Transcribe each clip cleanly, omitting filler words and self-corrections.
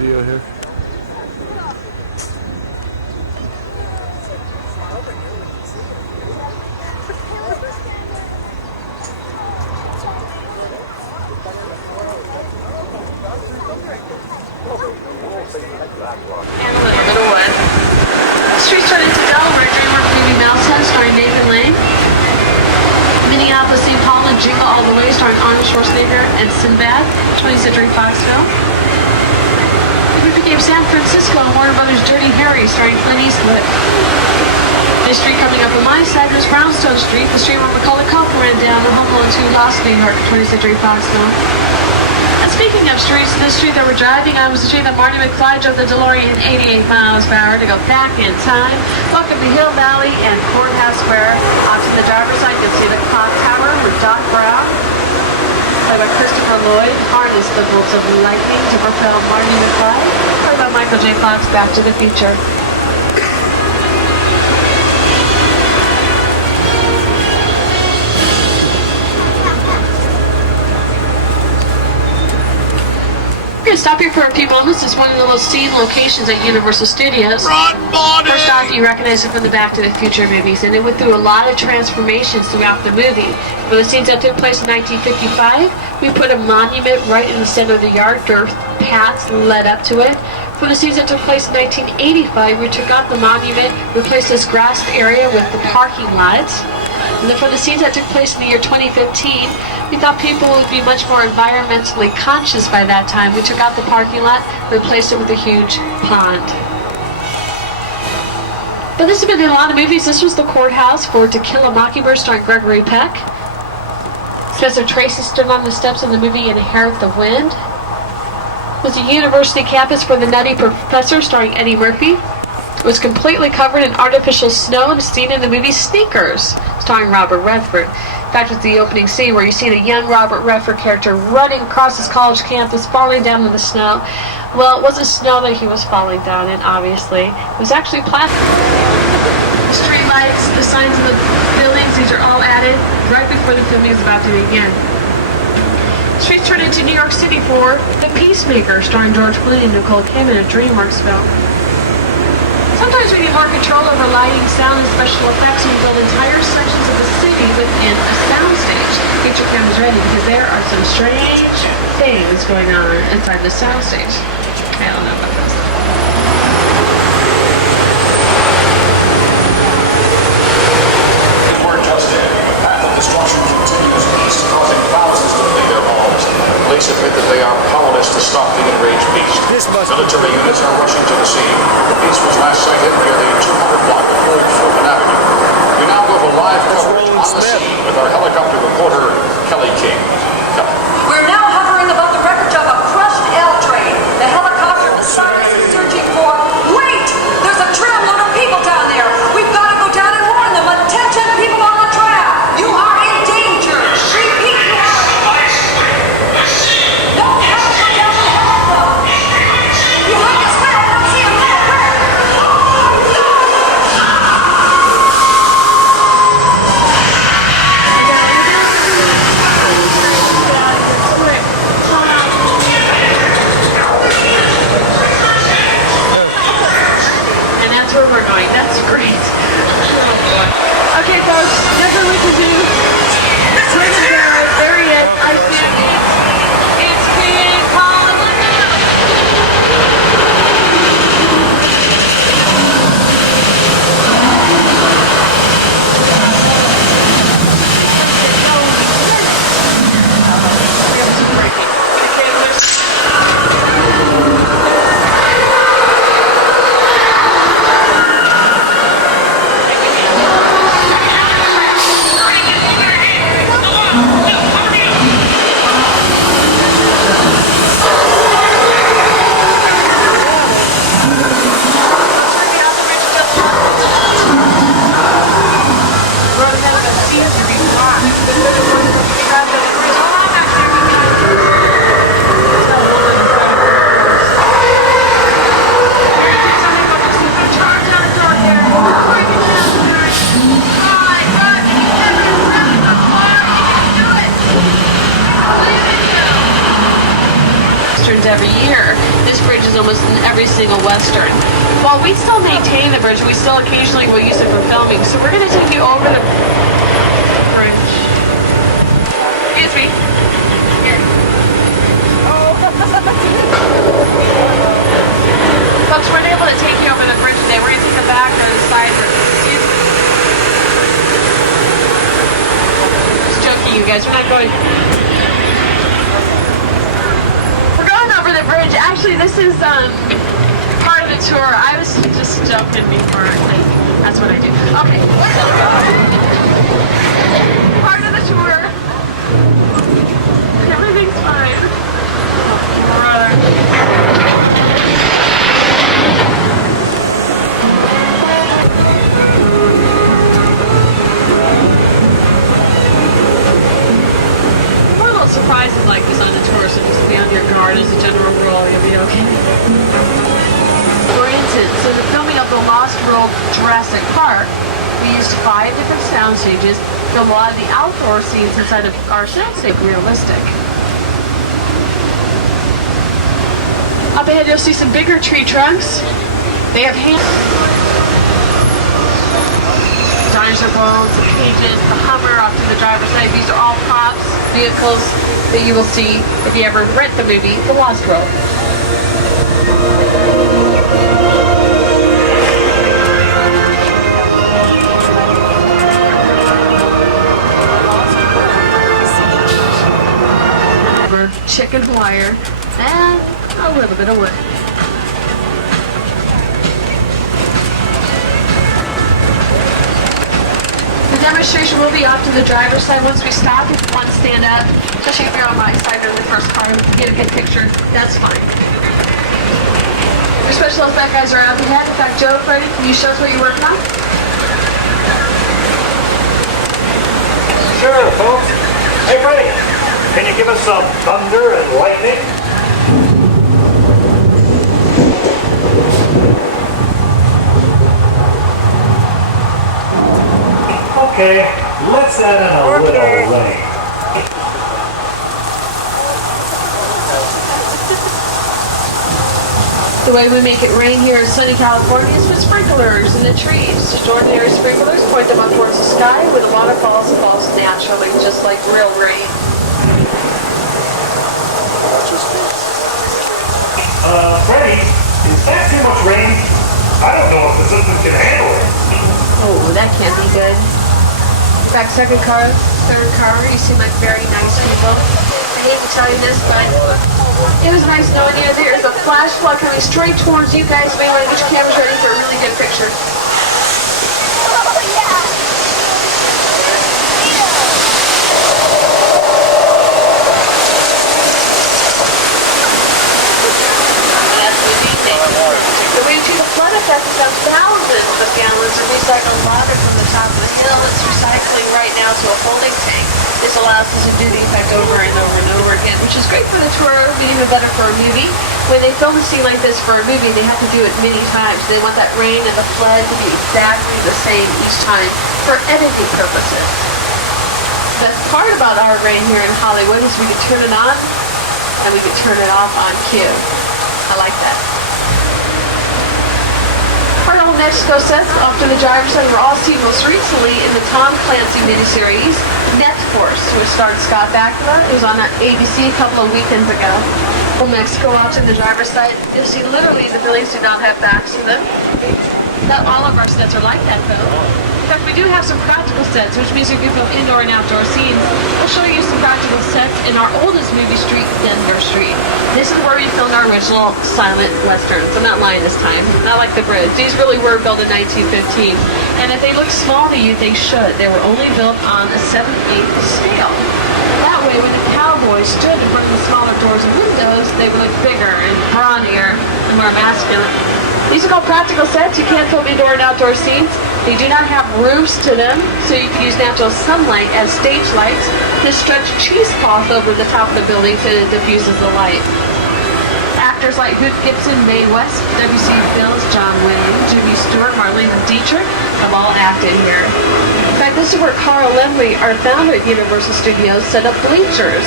video here. Street started into Delaware, DreamWorks movie Mousehead starring Nathan Lane. Minneapolis, St. Paul, and Jingle All the Way starring Arnold Schwarzenegger and Sinbad, 20th Century Fox film. It became San Francisco and Warner Brothers' Dirty Harry starring Clint Eastwood. This street coming up on my side was Brownstone Street, the street where Macaulay Culkin ran down the Home Alone 2 Lost New York, 20th Century Fox film. And speaking of streets, this street that we're driving on was the street that Marty McFly drove the DeLorean 88 miles per hour to go back in time. Welcome to Hill Valley and Courthouse Square. Off to the driver's side, you'll see the clock tower with Doc Brown, played by Christopher Lloyd, harnessed the bolts of lightning to propel Marty McFly, played by Michael J. Fox, Back to the Future. We're going to stop here for a few moments. It's one of the little scene locations at Universal Studios. First off, you recognize it from the Back to the Future movies, and it went through a lot of transformations throughout the movie. For the scenes that took place in 1955, we put a monument right in the center of the yard. Dirt paths led up to it. For the scenes that took place in 1985, we took out the monument, replaced this grassed area with the parking lots. And then for the scenes that took place in the year 2015, we thought people would be much more environmentally conscious by that time. We took out the parking lot, replaced it with a huge pond. But this has been in a lot of movies. This was the courthouse for To Kill a Mockingbird starring Gregory Peck. Spencer Tracy stood on the steps of the movie Inherit the Wind. It was a university campus for The Nutty Professor starring Eddie Murphy. It was completely covered in artificial snow and seen in the movie Sneakers, starring Robert Redford. In fact, it's the opening scene where you see the young Robert Redford character running across his college campus, falling down in the snow. Well, it wasn't snow that he was falling down in, obviously. It was actually plastic. The street lights, the signs of the buildings, these are all added right before the filming is about to begin. Streets turned into New York City for The Peacemaker, starring George Clooney and Nicole Kidman, a DreamWorks film. Sometimes we need more control over lighting, sound, and special effects when we build entire sections of the city within a soundstage. Get your cameras ready because there are some strange things going on inside the soundstage. I don't know about this. We're just in. The path of destruction continues east, causing thousands to flee their homes. Police admit that they are powerless to stop the enraged beast. Military units are rushing to the scene. The beast was last sighted nearly 200 block of Old Fulton Avenue. We now go to live coverage on the scene with our helicopter reporter, Kelly King. Kelly. We're now hovering above the wreckage of a crushed L train. The helicopter beside us is searching for... Wait! There's a tram load of people down there. We've got to go down and warn them. Attention, people on the tram! You are in danger! Repeat, you are... Don't have to come down and help them! You have to stay! I don't see a man! Where? And that's where we're going. That's great. Okay, folks, nothing we can do. Swing the barrel. There he is. I see it. It's King Kong. Every year. This bridge is almost in every single Western. While we still maintain the bridge, we still occasionally will use it for filming. So we're going to take you over the bridge. Excuse me. Here. Folks, we're able to take you over the bridge today. We're going to take the back or the side bridge. Just joking, you guys. We're not going... over the bridge. Actually, this is part of the tour. I was just joking before. Like, that's what I do. Okay. Part of the tour. Everything's fine. Brother. Surprises like this on the tour, so just be on your guard as a general rule, you'll be okay. For instance, in the filming of The Lost World Jurassic Park, we used 5 different sound stages to film a lot of the outdoor scenes inside of our soundstage realistic. Up ahead you'll see some bigger tree trunks. They have dinosaur bones, the cages, the Hummer off to the driver's side. These are all props, vehicles that you will see if you ever rent the movie The Lost World. Chicken wire and a little bit of wood. The demonstration will be off to the driver's side once we stop. If you want to stand up, especially if you're on my side or in the first car, we can get a good picture. That's fine. Your special effect guys are out ahead. In fact, Joe, Freddie, can you show us what you're working on? Sure, folks. Hey, Freddie, can you give us some thunder and lightning? Okay, let's add in a little rain. The way we make it rain here in sunny California is with sprinklers in the trees. Just ordinary sprinklers, point them up towards the sky where the water falls naturally, just like real rain. Freddie, is that too much rain? I don't know if the system can handle it. Oh, that can't be good. In fact, third car, you seem like very nice people. I hate to tell you this, but it was nice knowing you. There is a flash flood coming straight towards you guys. May want to get your cameras ready for a really good picture. The way to the flood effect is that thousands of gallons of recycled water from the top of the hill. It's recycling right now to a holding tank. This allows us to do the effect over and over and over again, which is great for the tour, but even better for a movie. When they film a scene like this for a movie, they have to do it many times. They want that rain and the flood to be exactly the same each time for editing purposes. The part about our rain here in Hollywood is we can turn it on and we can turn it off on cue. I like that. Our old Mexico sets off to the driver's side were all seen most recently in the Tom Clancy miniseries Net Force, which starred Scott Backlot. It was on ABC a couple of weekends ago. Old Mexico off to the driver's side. You'll see literally the buildings do not have backs to them. Not all of our sets are like that though. In fact, we do have some practical sets, which means you can film indoor and outdoor scenes. We'll show you some practical sets in our oldest movie street, Denver Street. This is where we filmed our original silent westerns. I'm not lying this time. Not like the bridge. These really were built in 1915. And if they look small to you, they should. They were only built on a 7/8 scale. That way, when the cowboys stood in front of the smaller doors and windows, they would look bigger and brawnier and more masculine. These are called practical sets. You can't film indoor and outdoor scenes. They do not have roofs to them, so you can use natural sunlight as stage lights to stretch cheesecloth over the top of the building so it diffuses the light. Actors like Hoot Gibson, Mae West, W.C. Fields, John Wayne, Jimmy Stewart, Marlene Dietrich have all acted here. In fact, this is where Carl Lemley, our founder at Universal Studios, set up bleachers.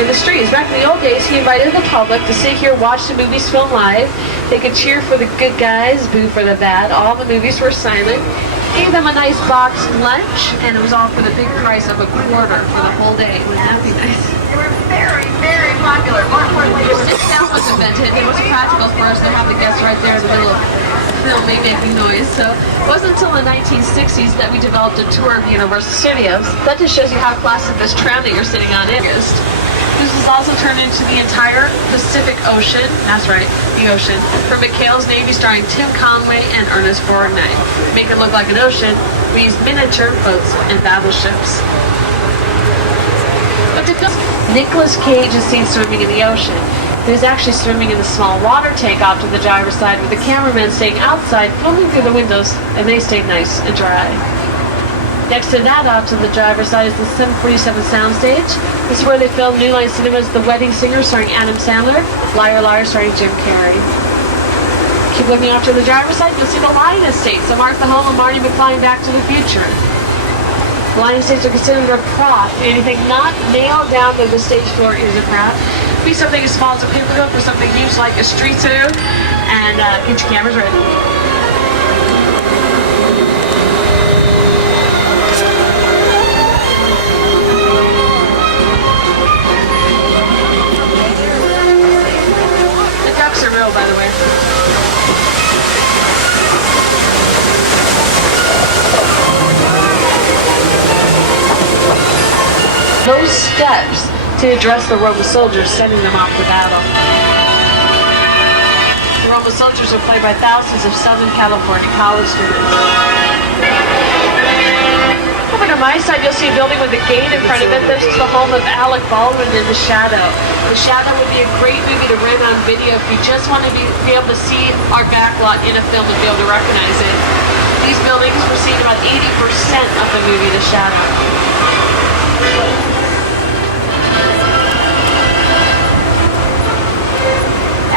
in the streets. Back in the old days, he invited the public to sit here, watch the movies filmed live. They could cheer for the good guys, boo for the bad. All the movies were silent. Gave them a nice boxed lunch, and it was all for the big price of $0.25 for the whole day. Wouldn't that be nice? They were very, very popular. More importantly, Sound was invented. It wasn't practical for us to have the guests right there in the middle of filming, making noise. So it wasn't until the 1960s that we developed a tour of Universal Studios. That just shows you how classic this tram that you're sitting on is. This is also turned into the entire Pacific Ocean. That's right, the ocean. From McHale's Navy, starring Tim Conway and Ernest Borgnine. Make it look like an ocean, we use miniature boats and battleships. But Nicolas Cage is seen swimming in the ocean. He was actually swimming in the small water tank off to the driver's side, with the cameraman staying outside, filming through the windows, and they stayed nice and dry. Next to that, off to the driver's side, is the 747 soundstage. This is where they filmed New Line Cinema's The Wedding Singer, starring Adam Sandler, Liar Liar, starring Jim Carrey. Keep looking off to the driver's side, you'll see the Lion Estates, the Martha Home and Marty McFly in Back to the Future. The Lion Estates are considered a prop. Anything not nailed down to the stage floor is a prop. Be something as small as a paper clip or something huge like a street zoo, and get your cameras ready. The ducks are real, by the way. Those steps to address the Roman soldiers, sending them off to battle. The Roman soldiers are played by thousands of Southern California college students. Over to my side, you'll see a building with a gate in front of it. This is the home of Alec Baldwin in The Shadow. The Shadow would be a great movie to rent on video if you just want to be able to see our backlot in a film and be able to recognize it. These buildings were seen about 80% of the movie The Shadow.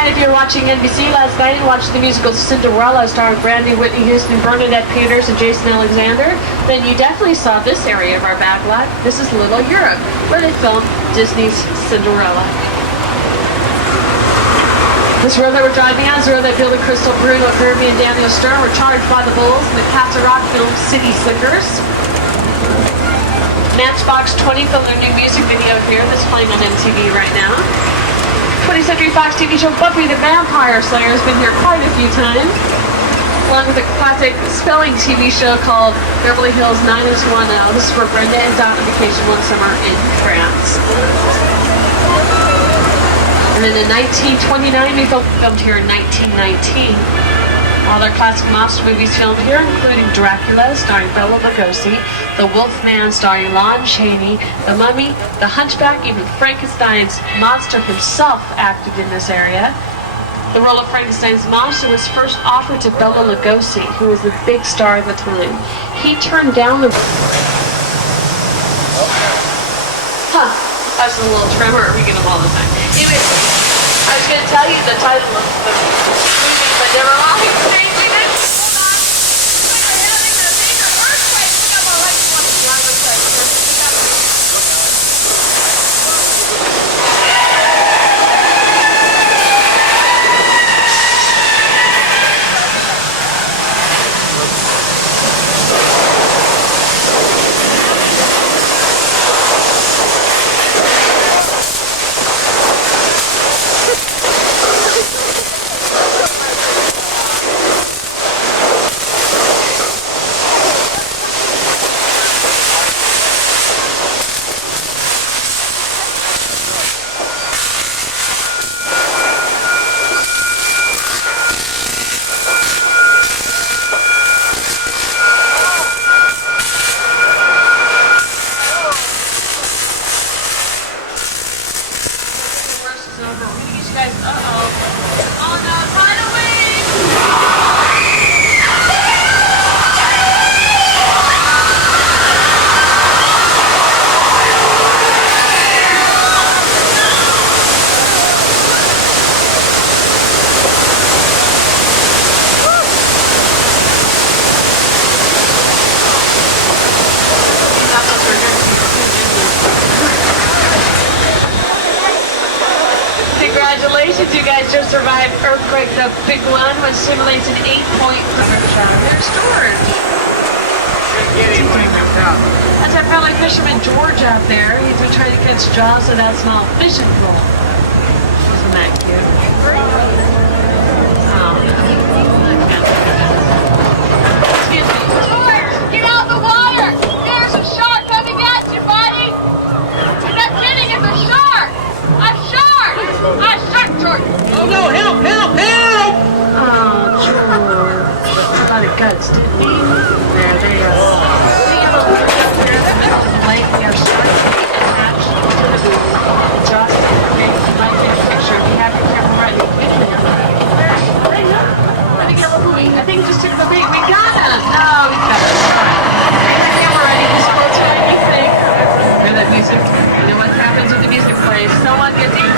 And if you're watching NBC last night and watched the musical Cinderella starring Brandy, Whitney Houston, Bernadette Peters, and Jason Alexander, then you definitely saw this area of our backlot. This is Little Europe, where they filmed Disney's Cinderella. This road that we're driving on is the road that Billy Crystal, Bruno Kirby, and Daniel Stern were charged by the Bulls in the Casa Rock film City Slickers. Matchbox 20 filmed their new music video here that's playing on MTV right now. 20th Century Fox TV show Buffy the Vampire Slayer has been here quite a few times, along with a classic spelling TV show called Beverly Hills 90210. This is where Brenda and Dot on vacation one summer in France. And then in 1929, we filmed here in 1919. All their classic monster movies filmed here, including Dracula, starring Bela Lugosi, The Wolfman, starring Lon Chaney, The Mummy, The Hunchback, even Frankenstein's monster himself acted in this area. The role of Frankenstein's monster was first offered to Bela Lugosi, who was the big star at the time. He turned down the... That's a little tremor. We get them all the time. Anyway, I was going to tell you the title of the movie, but never mind. We did. these two guys just survived earthquake. The big one was simulates an 8-point There's George. That's our family fisherman George out there. He's been trying to catch jaws of that small fishing pole. Wasn't that cute? Oh, excuse me. George, get out of the water! There's a shark coming at you, buddy! I'm not kidding, it's a shark! A shark! A shark, George! Oh no, help, help, help! Oh, George. A lot of guts, didn't he? There they are. We have a little bit up there. Lake, we have sharks attached to the boom. Just you might take a picture. If you have your camera right, you can get it. Let me get a look. I think it just took the bait. We got him! No, we got him. Bring the camera ready. Just go to anything. Hear that music? You know what happens when the music plays? Someone gets eaten.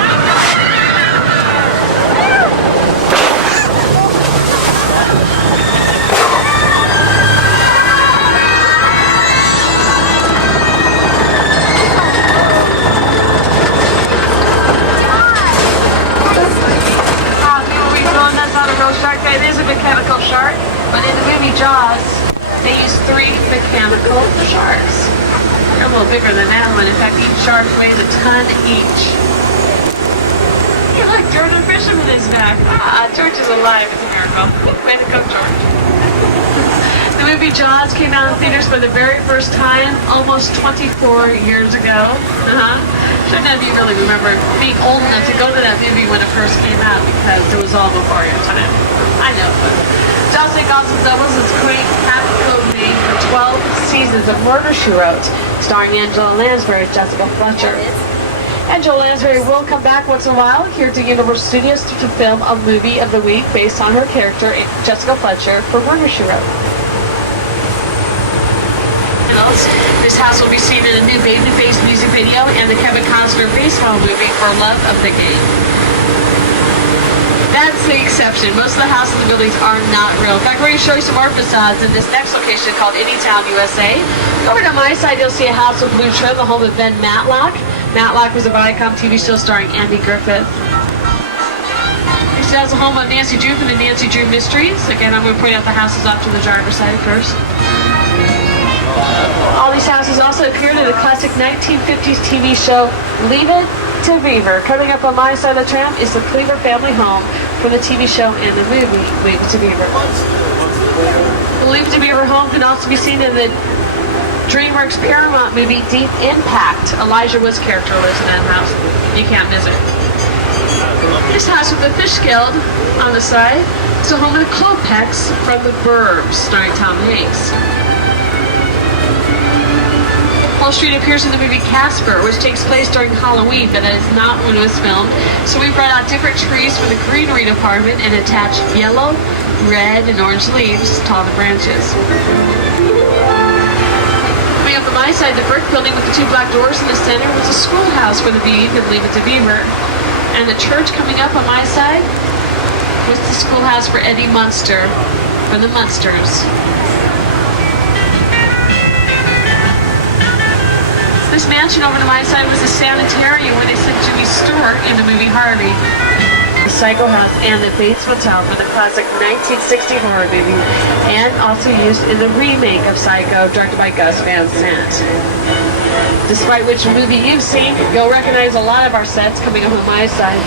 It is a mechanical shark, but in the movie Jaws, they use 3 mechanical sharks. They're a little bigger than that one. In fact, each shark weighs a ton each. Hey, look, George the fisherman is back. Ah, George is alive. It's a miracle. Way to go, George. The movie Jaws came out in theaters for the very first time almost 24 years ago. Should none of you really remember being old enough to go to that movie when it first came out because it was all before your time. I know, but Jaws Take Odds and Doubles is quaint, happy code name for 12 seasons of Murder, She Wrote, starring Angela Lansbury as Jessica Fletcher. Angela Lansbury will come back once in a while here to Universal Studios to film a movie of the week based on her character, Jessica Fletcher, for Murder, She Wrote. This house will be seen in a new Babyface music video and the Kevin Costner baseball movie for Love of the Game. That's the exception. Most of the houses and buildings are not real. In fact, we're going to show you some more facades in this next location called Anytown, USA. Over to my side, you'll see a house with blue trim, the home of Ben Matlock. Matlock was a Viacom TV show starring Andy Griffith. This is the home of Nancy Drew from the Nancy Drew Mysteries. Again, I'm going to point out the houses off to the driver's side first. All these houses also appeared in the classic 1950s TV show Leave It to Beaver. Coming up on my side of the tram is the Cleaver family home from the TV show and the movie Leave It to Beaver. The Leave It to Beaver home can also be seen in the DreamWorks Paramount movie Deep Impact. Elijah Wood's character lives in that house. You can't miss it. This house with the fish guild on the side is the home of the Klopeks from The Burbs, starring Tom Hanks. Wall Street appears in the movie Casper, which takes place during Halloween, but that is not when it was filmed. So we brought out different trees for the greenery department and attached yellow, red, and orange leaves to all the branches. Coming up on my side, the brick building with the 2 black doors in the center was a schoolhouse for the Beaver and Leave It to Beaver. And the church coming up on my side was the schoolhouse for Eddie Munster from the Munsters. This mansion over to my side was a sanitarium when they sent Jimmy Stewart in the movie Harvey. The Psycho House and the Bates Motel for the classic 1960 horror movie, and also used in the remake of Psycho directed by Gus Van Sant. Despite which movie you've seen, you'll recognize a lot of our sets coming up on my side.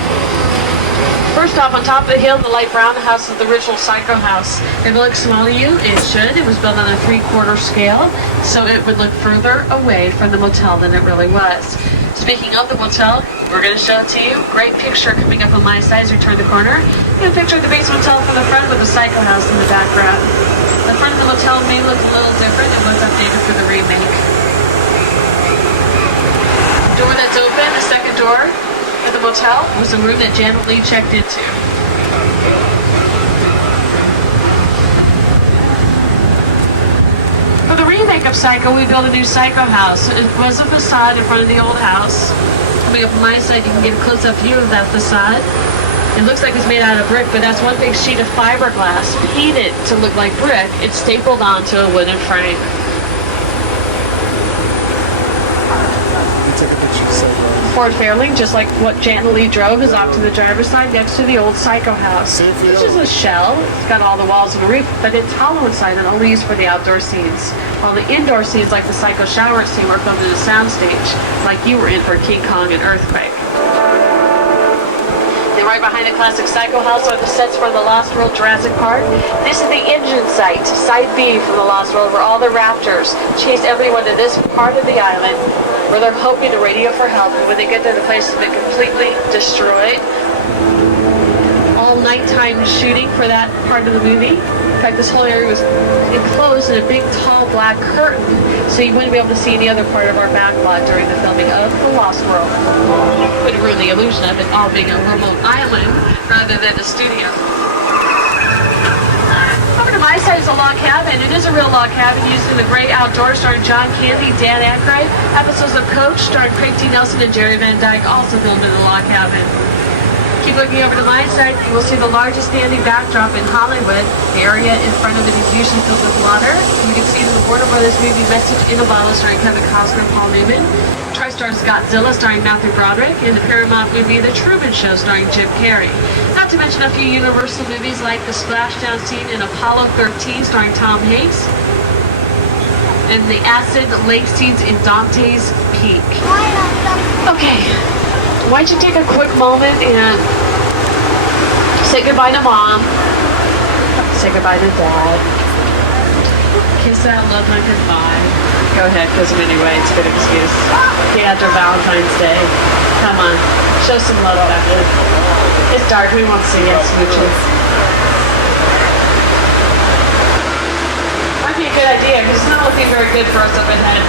First off, on top of the hill, the light brown house is the original Psycho house. If it looks small to you, it should. It was built on a 3/4 scale, so it would look further away from the motel than it really was. Speaking of the motel, we're going to show it to you. Great picture coming up on my side as we turn the corner. And a picture of the Bates Motel from the front with the Psycho house in the background. The front of the motel may look a little different. It was updated for the remake. The door that's open, the second door of the motel, was the room that Janet Leigh checked into. For the remake of Psycho, we built a new Psycho house. It was a facade in front of the old house. Coming up on my side, you can get a close-up view of that facade. It looks like it's made out of brick, but that's one big sheet of fiberglass painted to look like brick. It's stapled onto a wooden frame. We took a picture so well. Ford Fairlane, just like what Janet Lee drove, is off to the driver's side next to the old Psycho house, which is a shell. It's got all the walls and roof, but it's hollow inside and only used for the outdoor scenes. While the indoor scenes, like the Psycho shower scene, were filmed in a soundstage, like you were in for King Kong and Earthquake. Then right behind the classic Psycho house are the sets for the Lost World Jurassic Park. This is the engine site, Site B from the Lost World, where all the raptors chase everyone to this part of the island, where they're hoping to radio for help, and when they get there, the place has been completely destroyed. All nighttime shooting for that part of the movie. In fact, this whole area was enclosed in a big, tall, black curtain, so you wouldn't be able to see any other part of our backlot during the filming of The Lost World. Would ruin the illusion of it all being a remote island rather than a studio. Over to my side is a log cabin. It is a real log cabin used in The Great Outdoors, starring John Candy, Dan Aykroyd. Episodes of Coach, starring Craig T. Nelson and Jerry Van Dyke, also filmed in the log cabin. Keep looking over to my side, you will see the largest standing backdrop in Hollywood. The area in front of it is usually filled with water. You can see the Warner Brothers movie Message in a Bottle, starring Kevin Costner and Paul Newman. TriStar's Godzilla, starring Matthew Broderick, and the Paramount movie The Truman Show, starring Jim Carrey. Not to mention a few Universal movies like the splashdown scene in Apollo 13, starring Tom Hanks, and the acid lake scenes in Dante's Peak. Okay, why don't you take a quick moment and say goodbye to Mom, say goodbye to Dad, kiss that loved one goodbye. Go ahead, kiss him anyway, it's a good excuse. Okay, after Valentine's Day. Come on, show some love after. It's dark, we won't see yet, smooches. Might be a good idea, because it's not looking very good for us up ahead.